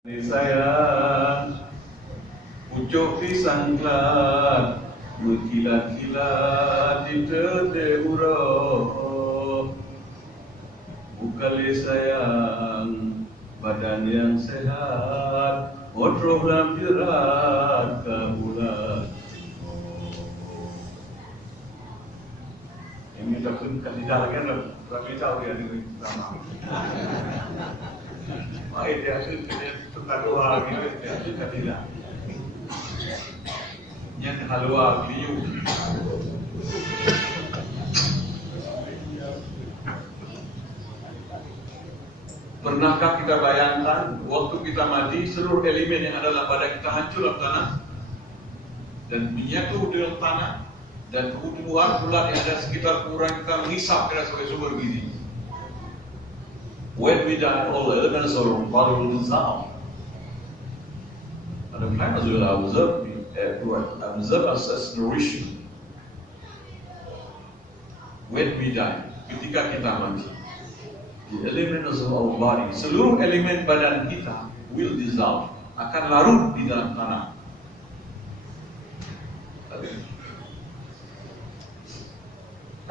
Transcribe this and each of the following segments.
Sayang, pucuk pisang kelat, berkilat-kilat di tetek urap. Bukali sayang, badan yang sehat, roh lampiran kabulat. Ini takut kandidat kan, kami tahu dia ini sama. Baik dia sudah tentang doa gitu, dia sudah tidak. Yang halwa beliau. Pernahkah kita bayangkan waktu kita mati seluruh elemen yang ada dalam badan kita hancur dalam tanah dan menyatu dengan tanah dan tumbuhan bulan yang ada sekitar kurang kita menghisap kita sebagai sumber gizi. When we die, all the elements of our body will dissolve. And the planets will observe us as nourishment. When we die, ketika kita mati, the elements of our body, seluruh elemen badan kita will dissolve, akan larut di dalam tanah.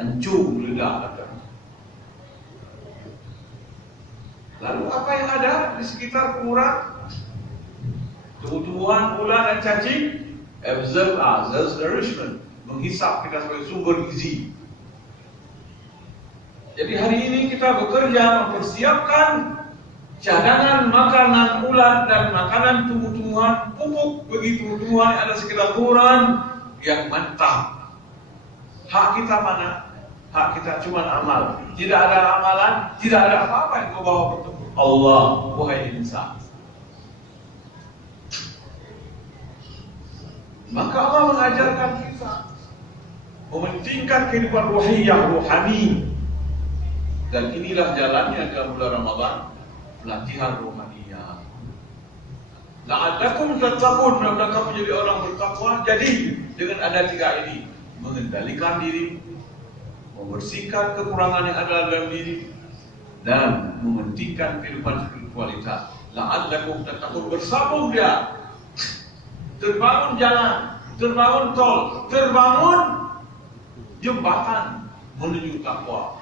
Hancur, meledak akan. Lalu apa yang ada di sekitar kuburan? Tumbuhan, ular dan cacing absorb us as nourishment, menghisap kita sebagai sumber gizi. Jadi hari ini kita bekerja mempersiapkan cadangan makanan ular dan makanan tumbuh-tumbuhan, pupuk bagi tumbuh-tumbuhan yang ada sekitar kuburan yang mantap. Hak kita mana? Hak kita cuma amal. Tidak ada amalan, tidak ada apa-apa yang kau bawa bertemu Allah, wahai insan. Maka Allah mengajarkan kita mementingkan kehidupan ruhiyah, rohani. Dan inilah jalannya dalam bulan Ramadan, pelatihan rohaniyah. La'allakum tattaqun, mudah-mudahan kamu menjadi orang bertakwa. Jadi dengan ada tiga ini, mengendalikan diri, membersihkan kekurangan yang ada dalam diri, dan mementingkan kehidupan spiritualitas. La'allakum tattaqun, bersambung dia. Terbangun jalan, terbangun tol, terbangun jembatan menuju takwa.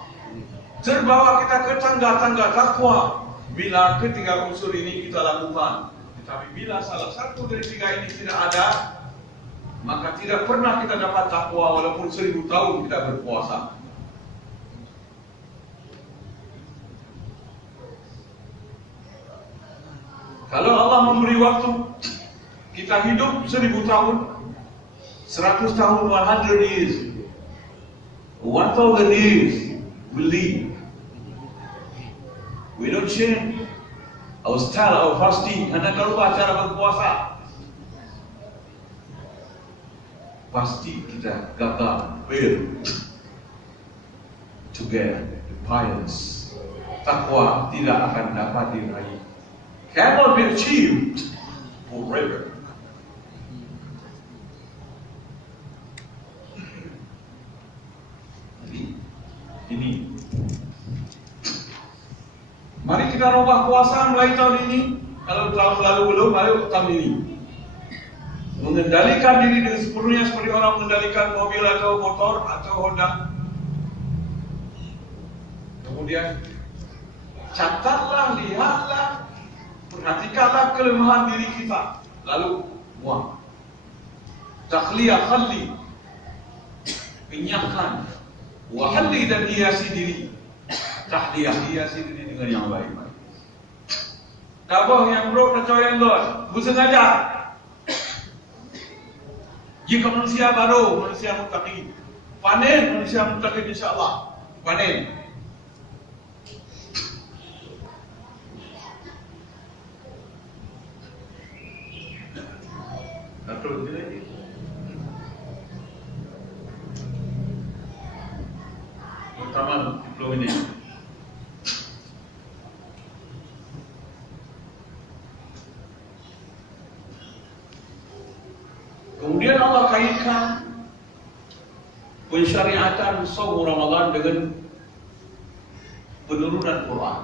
Terbawa kita ke tangga-tangga takwa. Bila ketiga unsur ini kita lakukan, tetapi bila salah satu dari tiga ini tidak ada, maka tidak pernah kita dapat takwa walaupun 1000 tahun kita berpuasa. Kalau Allah memberi waktu kita hidup 1000 tahun, 100 tahun, 100 years, 1000 years, we live. We don't change our style, our fasting. Anda kalau cara berpuasa, pasti kita gagal. Fail together, the pious. Takwa tidak akan dapat diraih. Cannot be achieved forever. Jadi ini. Mari kita rubah puasa mulai tahun ini. Kalau tahun lalu belum, ayo tahun ini. Mengendalikan diri dengan sepenuhnya seperti orang mengendalikan mobil atau motor atau Honda. Kemudian catatlah, lihatlah, perhatikanlah kelemahan diri kita. Lalu buang. Takhliyah, khalli, kenyangkan. Wahalli, dan hiasi diri. Tahliyah, hiasi diri dengan yang baik-baik. Tabah yang bro percaya God, bersengaja. Jika manusia baru, manusia muttaqin. Panen manusia muttaqin insyaAllah. Panen. Betul lagi. Pertama, diploma ini. Kemudian Allah kaitkan pensyariatan saum Ramadan dengan penurunan Quran.